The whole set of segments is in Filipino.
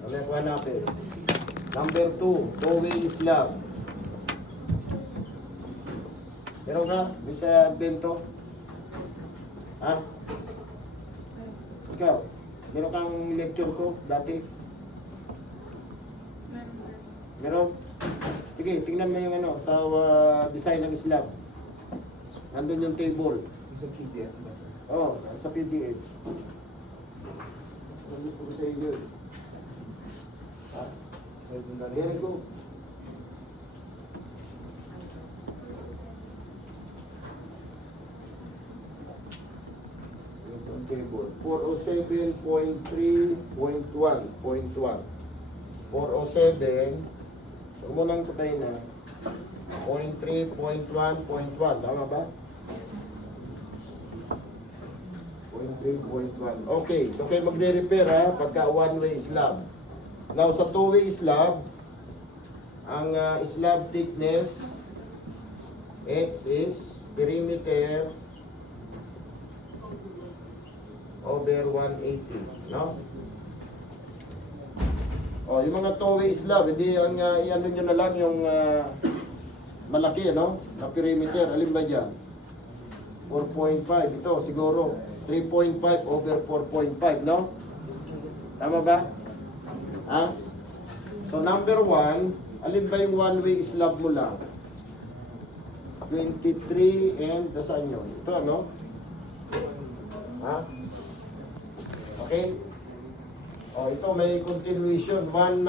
Ano yung hanapin? Number 2, two-way slab. Meron ka? May sa Advento? Ha? Ikaw? Meron kang lecture ko dati? Meron? Sige, tingnan mo yung ano, sa design ng slab. Nandun yung table. Sa PDF ba sir? Oo, sa PDF. Ang gusto ko sa inyo. Ha? So, ito na Very rin. good. Ito ang table. 407.3.1.1. 407. Huwag mo nang sabay na. 0.3.1.1. Tama ba? 0.3.1. Okay. So kayo magre-repair ha, pagka one-way slab. Now sa two-way slab, ang slab thickness, H is perimeter over 180. No? Oh, yung mga two-way slab, hindi ang iano nyo na lang yung malaki, no? Na perimeter. Alin ba dyan? 4.5. Ito, siguro. 3.5 over 4.5, no? Tama ba? Ha? So, number 1, alin ba yung one-way slab mo lang? 23 and, saan yun? Ito, ano? Ha? Okay? Oh, ito may continuation. One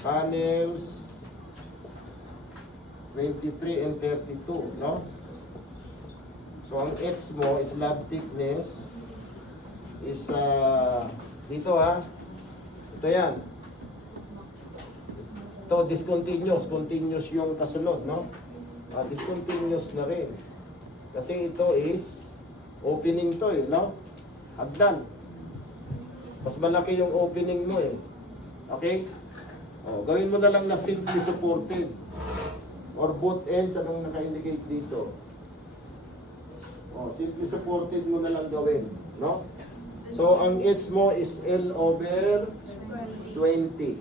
panels 23 and 32, no? So ang H mo, slab thickness is dito ha. Ito yan. Ito discontinuous, continuous yung kasunod, no? Discontinuous na rin. Kasi ito is opening to eh, no? Hagdan. Mas malaki yung opening mo eh. Okay? O, gawin mo na lang na simply supported. Or both ends, anong naka-indicate dito? O, simply supported mo na lang gawin. No? So, ang H mo is L over 20.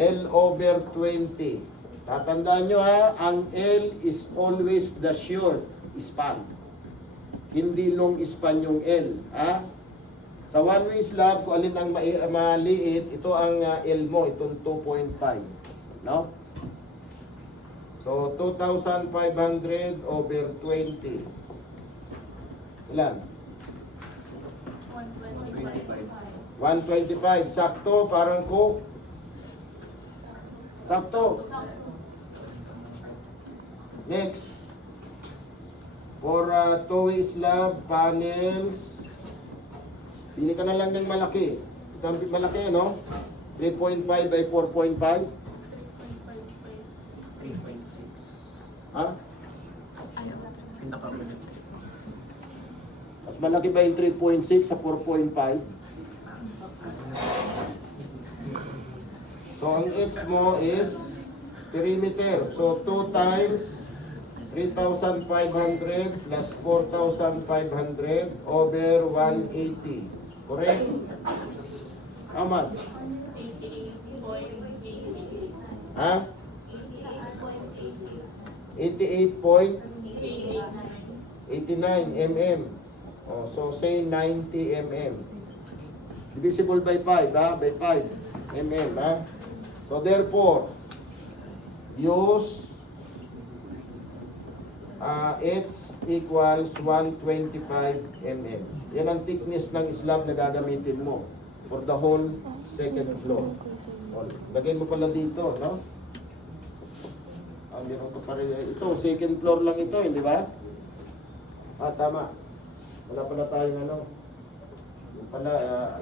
L over 20. Tatandaan nyo ha, ang L is always the short span. Hindi long span yung L. Ha? Sa one-way slab, kung alin ang maliit, ito ang L mo, itong 2.5. No? So, 2,500 over 20. Ilan? 125. 125. Sakto, parang ko. Sakto. Next. For two-way slab, panels, pili ka na lang ng malaki. Ito ang malaki, no? 3.5 by 4.5. 3.6. Ha? Pinaka-ulit. Mas malaki ba yung 3.6 sa 4.5? So, ang H mo is perimeter. So, 2 times 3,500 plus 4,500 over 180. Correct? How much? 88.88. Ha? 88.89 mm. Oh, so, say 90 mm. Divisible by 5, ha? By 5 mm, ha? So, therefore, use H equals 125 mm. Yan ang thickness ng slab na gagamitin mo for the whole second floor. Lagay mo pala dito, no? Meron pa rin. Ito, second floor lang ito, hindi ba? Tama. Wala pala tayong ano. Yung pala,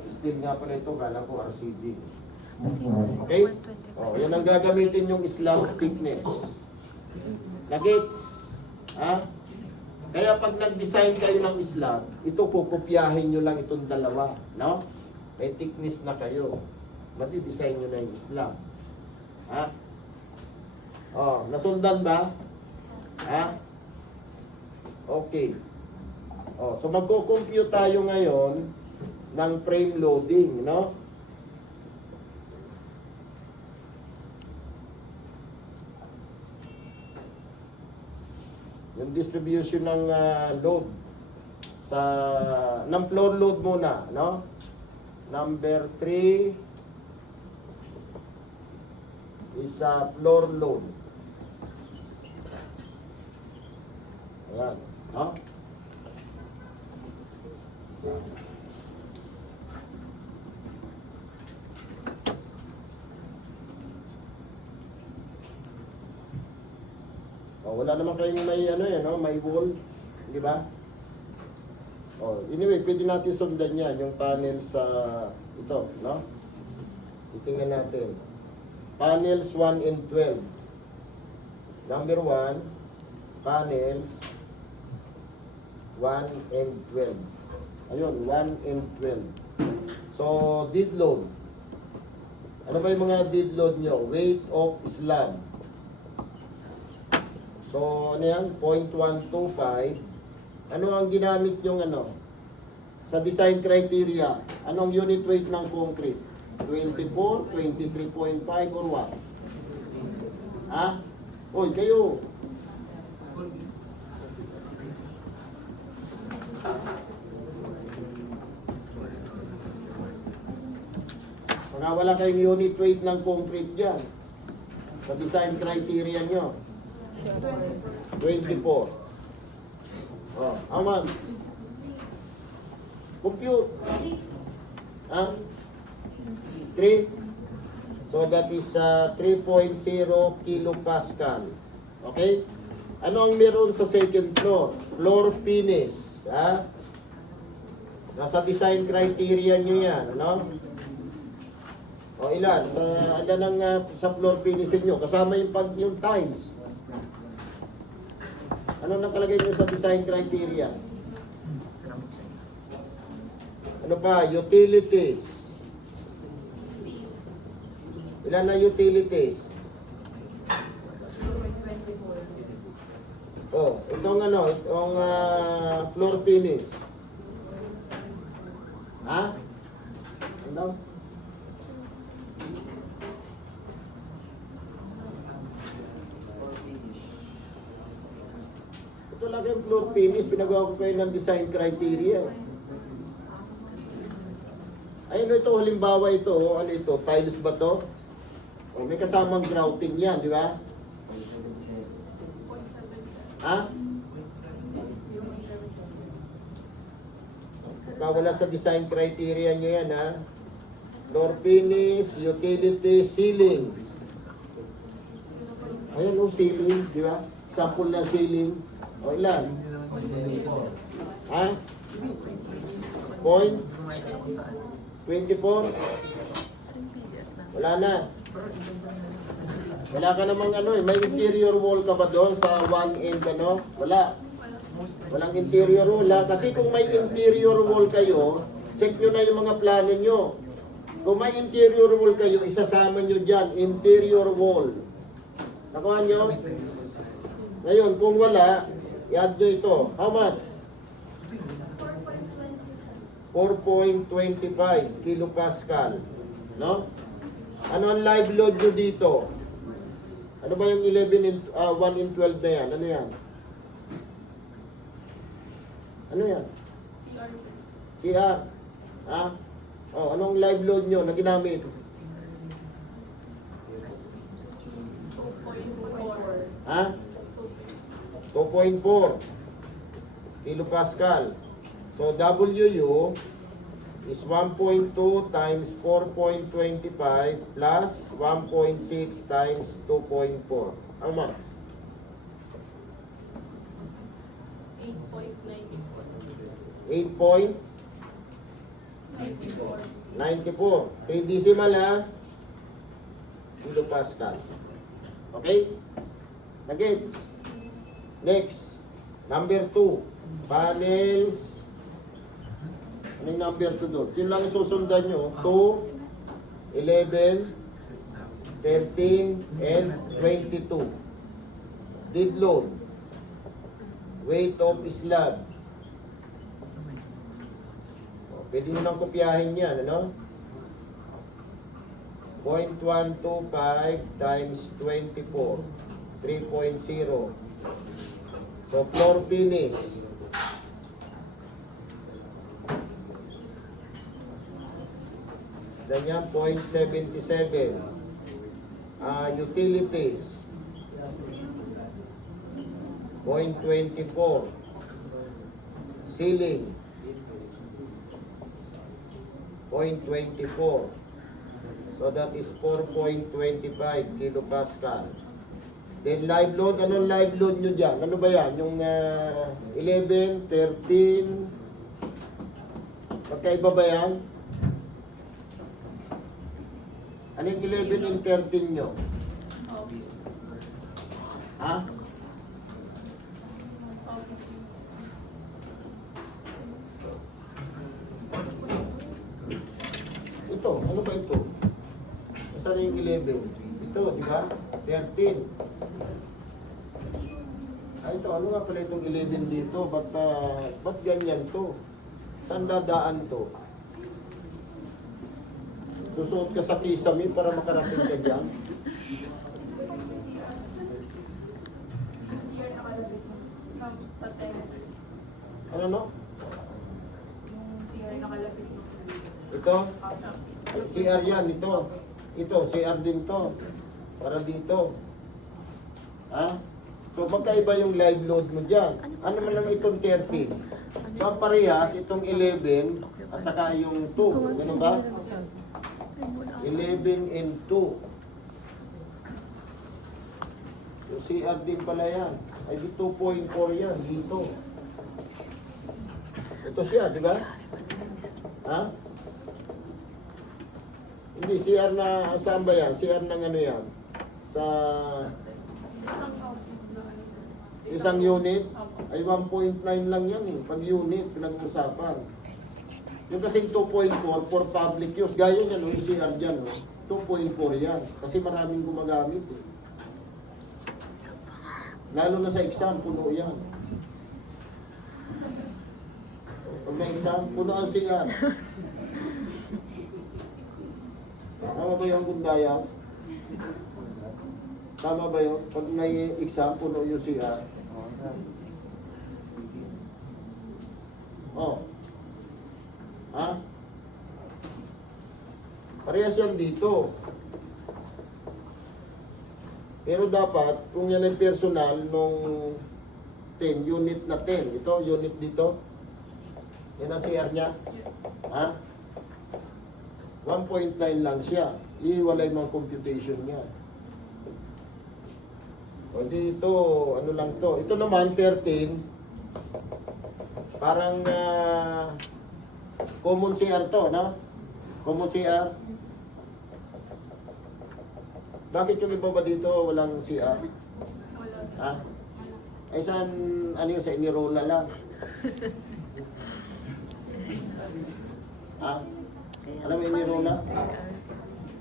steel nga pala ito, kala ko RCD. Okay? Oh, yan ang gagamitin yung slab thickness. Nuggets. Ha? Kaya pag nag-design kayo ng slab, ito kukopyahin nyo lang itong dalawa, no? May thickness na kayo. Madi-design nyo na yung slab. Ha? Oh, nasundan ba? Ha? Okay. Oh, so magko-compute tayo ngayon ng frame loading, no? Yung distribution ng load sa ng floor load muna, no? Number 3 is floor load. Ayan, no? Oh, wala naman kayong may ano yan, no? May wall, di ba? Oh, anyway, pwede natin sundan yan, yung panel sa ito, no? Titingnan natin. Panels 1 and 12. Number 1, panels 1 and 12. Ayun, 1 and 12. So, dead load. Ano ba yung mga dead load nyo? Weight of slab. So, ano yan? 0.125. Ano ang ginamit yung ano? Sa design criteria, anong unit weight ng concrete? 24, 23.5 or what? Ha? Oy, kayo. Mga wala kayong unit weight ng concrete dyan. Sa design criteria nyo. 24. Oh, how much? Compute. Ha? 3. So that is 3.0 kilopascal. Okay? Ano ang meron sa second floor? Floor finish. Ha? Nasa design criteria nyo yan. Ano? O ilan? Ilan ang sa floor finish nyo? Kasama yung tiles. Ano nakalagay nyo sa design criteria? Ano pa? Utilities. Ilan na utilities? Oh, itong ano, itong floor finish. Ha? Ano? Ito lang yung floor finish, pinagawa ko kayo ng design criteria. Ayun, ito, halimbawa ito, ano ito, tiles ba to? O, may kasamang grouting yan, di ba? Ha? Wala sa design criteria nyo yan, ha? Floor finish, utility, ceiling. Ayan, o, ceiling, di ba? Sample na ceiling. O, ilan? Ha? Point? 24? Wala na. Wala ka namang ano may interior wall ka ba doon sa one end ano? Wala. Walang interior wall. Kasi kung may interior wall kayo, check nyo na yung mga plano nyo. Kung may interior wall kayo, isasama nyo dyan, interior wall. Nakuha nyo? Ngayon, kung wala, i-add nyo ito. How much? 4.25 kilopascal. No? Ano ang live load nyo dito? Ano ba yung 1 in 12 na yan? Ano yan? Ano yan? CR. Ha? Oh, anong live load nyo na ginamit? Ha? 2.4 kilopascal. So, WU is 1.2 times 4.25 plus 1.6 times 2.4. How much? 8.94. 3 decimal ha? Kilopascal. Okay? Nagets? Next. Number 2. Panels. Ano yung number 2 doon? Yun lang isusundan nyo. 2, 11, 13, and 22. Dead load. Weight of slab. Pwede nyo nang kopyahin yan, ano? 0.125 times 24. 3.0. So, floor finish. Ganyan, 0.77. Utilities. 0.24. Ceiling. 0.24. So that is 4.25 kilopascal. Then live load, anong live load nyo dyan? Ano ba yan? Yung 11, 13, magkaiba ba yan? Ano yung 11 and 13 nyo? Ha? Ito, ano ba ito? Nasaan yung 11? Ito, di ba? 13. Ito, ano nga pala itong 11 dito? Ba't ganyan to? Saan dadaan to? Susuot ka sa kisame para makarating ka dyan? Ano no? Ito? CR yan, ito. Ito, CR din to. Para dito. Ha? So, magkaiba yung live load mo dyan. Ano man lang itong 13? So, ang parehas, itong 11 at saka yung 2. Ganun ba? 11 and 2. So, CR din pala yan. Ay, di 2.4 yan. Dito. Ito siya, di ba? Ha? Hindi, CR na, saan ba yan? CR ng ano yan? Sa isang unit? Ay 1.9 lang yan eh. Pag unit, pinag-usapan. Yung kasing 2.4 for public use. Gaya yan, yung CR dyan. 2.4 yan. Kasi maraming gumagamit eh. Lalo na sa exam, puno yan. Pag may exam, puno ang CR. Tama ba yung gundaya? Tama ba yun? Pag may exam, puno yung CR. Oh. Ha? Parehas yan dito. Pero dapat, kung yan ay personal nung 10, unit na 10. Ito, unit dito. Yan ang CR niya. Ha? 1.9 lang siya. Iiwalay mga computation niya. O dito, ano lang to. Ito naman, 13. Parang common CR to, no? Common CR. Bakit yung iba ba dito walang CR? Ha? Ay saan, ano yung sa inirola lang? Ha? Alam mo yung inirola?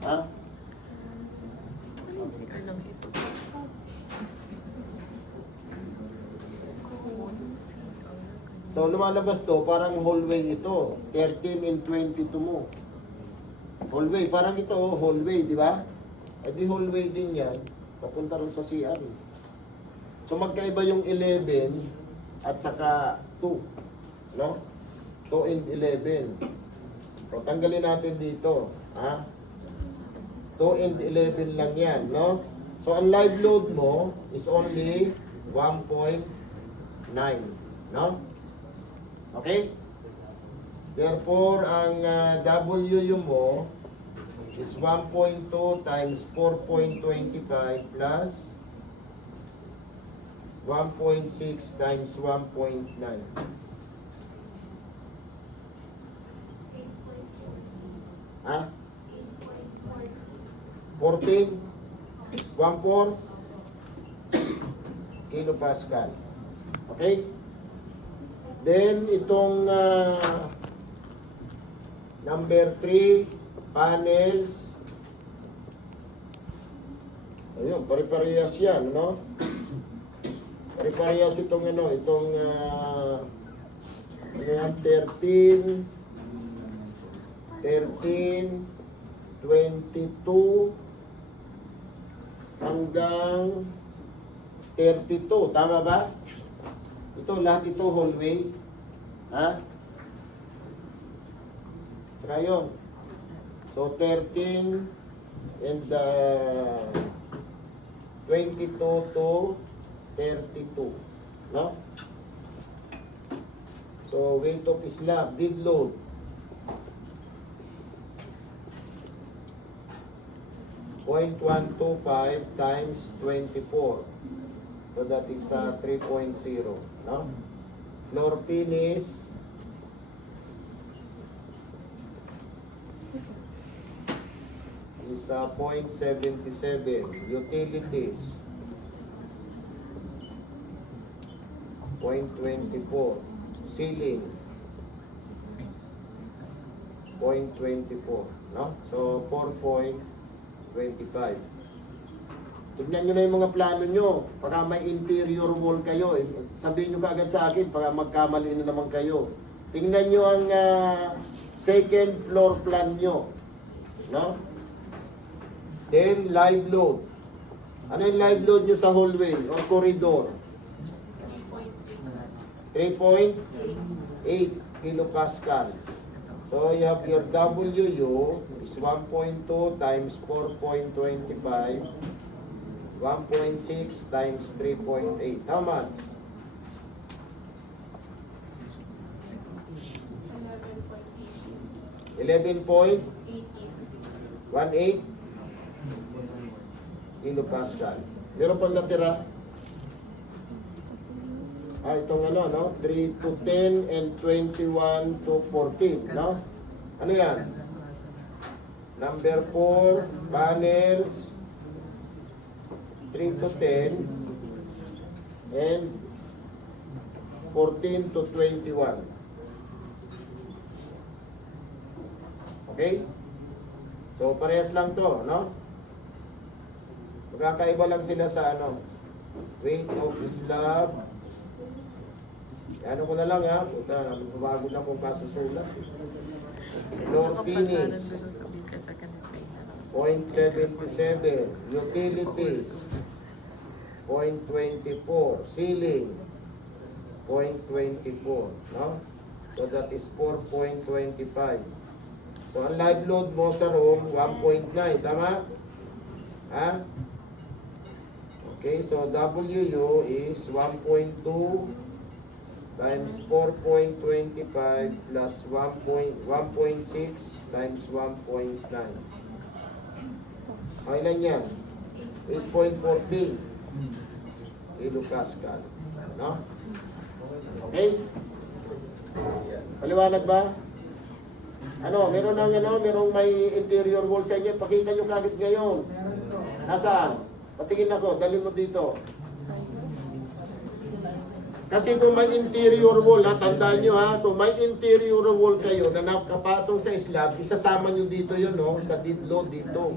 Ha? So lumalabas to, parang hallway ito. 13 and 22 mo. Hallway, parang ito, hallway, di ba? Eh di hallway din yan, papunta rin sa CR. So magkaiba yung 11 at saka 2. No? 2 and 11. So tanggalin natin dito. Ha? 2 and 11 lang yan. No? So ang live load mo is only 1.9. No? Okay? Therefore, ang W mo is 1.2 times 4.25 plus 1.6 times 1.9. Ha? 14? 1.4 kilopascal. Okay? Then, itong number 3, panels. Ayun, pare-parehas yan, no? Pare-parehas itong ano, itong ano yan, 13, 13, 22, hanggang 32. Tama ba? Ito, lahat ito hallway. Ha? Saka yun. So, 13 and 22 to 32. No? So, weight of slab, dead load. .125 times 24. So that is 3.0. No? Floor finish is 0.77. Utilities 0.24. Ceiling 0.24. No? So 4.25. Tignan nyo na yung mga plano nyo. Pagka may interior wall kayo, sabihin nyo kaagad sa akin, pagka magkamali na naman kayo. Tingnan nyo ang second floor plan nyo. No? Then, live load. Ano yung live load nyo sa hallway or corridor? 3.8 kilopascal. So, you have your WU is 1.2 times 4.25. 1.6 times 3.8. How much? 11.18 kilopascal. Meron pang natira? Itong ano, no? 3 to 10 and 21 to 14, no? Ano yan? Number 4, panels, 3 to 10 and 14 to 21. Okay? So parehas lang to, no? Magkakaiba lang sila sa ano, weight of slab. Ano ko na lang ha, puta, bago na kung kasusulat. Floor finish 0.77, utilities 0.24, ceiling 0.24, no? So that is 4.25. So ang live load mo sa room 1.9, tama? Ha? Okay, so WU is 1.2 times 4.25 plus 1.6 times 1.9. Okay lang yan. 8.14 kilopascal. No? Okay? Paliwanag ba? Ano, meron na merong may interior wall sa inyo. Pakita nyo kagad ngayon. Nasaan? Patingin ako, dali mo dito. Kasi kung may interior wall, tandaan nyo ha, kung may interior wall kayo na nakapatong sa slab, isasama nyo dito yun, no? Sa dead load dito.